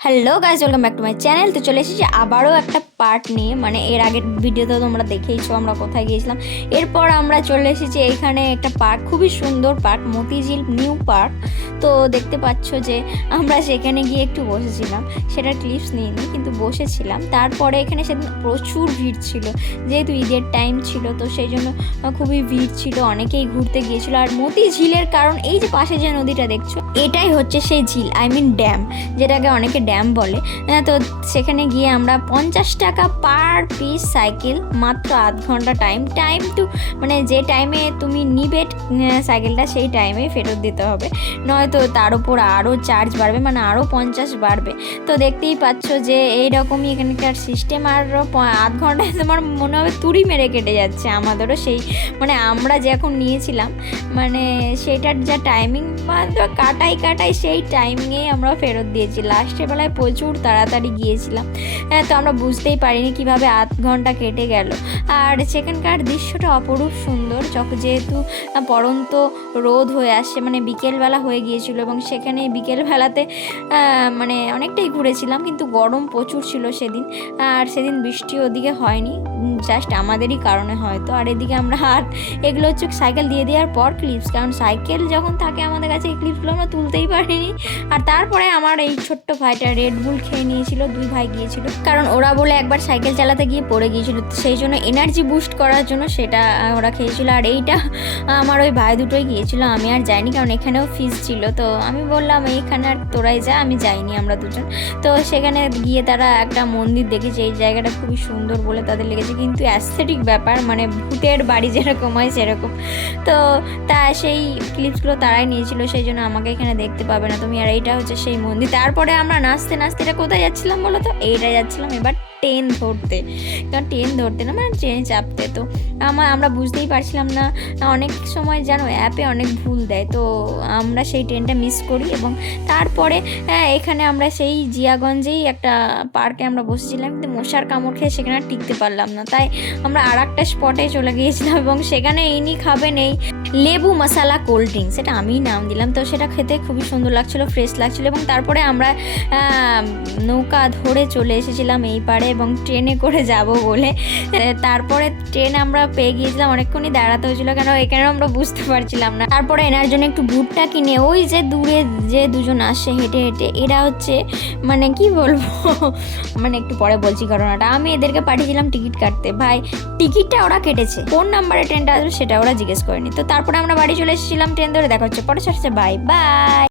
Hello guys, welcome back to my channel. তো চলে এসেছি আবারও একটা পার্ট নিয়ে। মানে এর আগের ভিডিওতে তোমরা দেখেইছো আমরা কোথায় গিয়েছিলাম। এরপর আমরা চলে এসেছি এইখানে একটা পার্ক, খুবই সুন্দর পার্ক, মতিঝিল নিউ পার্ক। তো দেখতে পাচ্ছ যে আমরা সেখানে গিয়ে একটু বসেছিলাম, সেটার ক্লিপস নিইনি কিন্তু বসেছিলাম। তারপরে এখানে সেদিন প্রচুর ভিড় ছিল, যেহেতু ঈদের টাইম ছিল তো সেই জন্য খুবই ভিড় ছিল, অনেকেই ঘুরতে গিয়েছিল। আর মতিঝিলের কারণ এই যে পাশে যে নদীটা দেখছো, এটাই হচ্ছে সেই ঝিল, আই মিন ড্যাম, যেটাকে অনেকে ড্যাম বলে। তো সেখানে গিয়ে আমরা 50 টাকা পার পিস সাইকেল, মাত্র আধ ঘন্টা টাইম টু, মানে যে টাইমে তুমি নিবে সাইকেলটা সেই টাইমে ফেরত দিতে হবে, নয়তো তার উপর আরও চার্জ বাড়বে, মানে আরও 50 বাড়বে। তো দেখতেই পাচ্ছ যে এইরকমই এখানকার সিস্টেম। আর আধ ঘন্টায় তোমার মনে হবে তুড়ি মেরে কেটে যাচ্ছে। আমাদেরও সেই, মানে আমরা যখন নিয়েছিলাম মানে সেটার যা টাইমিং কাটাই সেই টাইমিংয়েই আমরা ফেরত দিয়েছি। লাস্টের বেলায় প্রচুর তাড়াতাড়ি গিয়েছিলাম, তো আমরা বুঝতেই পারিনি কিভাবে আধ ঘন্টা কেটে গেল। আর সেখানকার দৃশ্যটা অপরূপ সুন্দর, যেহেতু পড়ন্ত রোদ হয়ে আসছে, মানে বিকেলবেলা হয়ে গিয়েছিল, এবং সেখানে বিকেলবেলাতে মানে অনেকটাই ঘুরেছিলাম, কিন্তু গরম প্রচুর ছিল সেদিন। আর সেদিন বৃষ্টি ওদিকে হয়নি, জাস্ট আমাদেরই কারণে হয়তো। আর এদিকে আমরা আর এগুলো হচ্ছে সাইকেল দিয়ে দেওয়ার পর ক্লিপস, কারণ সাইকেল যখন থাকে আমাদের কাছে এই ক্লিপসগুলো আমরা তুলতেই পারিনি। আর তারপরে আমার এই ছোট্ট ভাইটা রেড বুল খেয়ে নিয়েছিল, দুই ভাই গিয়েছিল, কারণ ওরা বলে একবার সাইকেল চালাতে গিয়ে পড়ে গিয়েছিল, সেই জন্য এনার্জি বুস্ট করার জন্য সেটা ওরা খেয়েছিল। আর এইটা আমার ওই ভাই দুটোই গিয়েছিল, আমি আর যাইনি, কারণ এখানেও ফিস ছিল। তো আমি বললাম এইখানে আর তোরাই যা, আমি যাইনি, আমরা দুজন। তো সেখানে গিয়ে তারা একটা মন্দির দেখেছে, এই জায়গাটা খুবই সুন্দর বলে তাদের লেগেছে, কিন্তু অ্যাস্থেটিক ব্যাপার, মানে ভূতের বাড়ি যেরকম হয় সেরকম। তো তা সেই ক্লিপসগুলো তারাই নিয়েছিল, সেই জন্য আমাকে এখানে দেখতে পাবে না তুমি। আর এইটা হচ্ছে সেই মন্দির। তারপরে আমরা নাচতে নাচতে, এটা কোথায় যাচ্ছিলাম বলো তো? এইটা যাচ্ছিলাম এবার ট্রেন ধরতে, কারণ ট্রেন ধরতে না মানে ট্রেনে চাপতে। তো আমরা বুঝতেই পারছিলাম না, অনেক সময় জানো অ্যাপে অনেক ভুল দেয়, তো আমরা সেই ট্রেনটা মিস করি। এবং তারপরে এখানে আমরা সেই জিয়াগঞ্জেই একটা পার্কে আমরা বসেছিলাম, কিন্তু মশার কামড় খেয়ে সেখানে আর টিকতে পারলাম না, তাই আমরা আর একটা স্পটে চলে গিয়েছিলাম। এবং সেখানে ইনি খাবেন এই লেবু মশালা কোল্ড ড্রিঙ্কস, সেটা আমিই নাম দিলাম। তো সেটা খেতে খুবই সুন্দর লাগছিলো, ফ্রেশ লাগছিলো। এবং তারপরে আমরা নৌকা ধরে চলে এসেছিলাম এই পারে, এবং ট্রেনে করে যাব বলে। তারপরে ট্রেন আমরা পেয়ে গিয়েছিলাম, অনেকক্ষণই দাঁড়াতে হয়েছিল, কেন এখানে আমরা বুঝতে পারছিলাম না। তারপরে এনার জন্য একটু ভুট্টা কিনে, ওই যে দূরে যে দুজন আসে হেঁটে হেঁটে, এরা হচ্ছে মানে কি বলবো মানে একটু পরে বলছি ঘটনাটা। আমি এদেরকে পাঠিয়েছিলাম টিকিট কাটতে, ভাই টিকিটটা ওরা কেটেছে, কোন নাম্বারে ট্রেনটা আসবে সেটা ওরা জিজ্ঞেস করেনি। তো তারপরে আমরা বাড়ি চলে এসেছিলাম ট্রেন ধরে। দেখা হচ্ছে পরে, বাই বাই।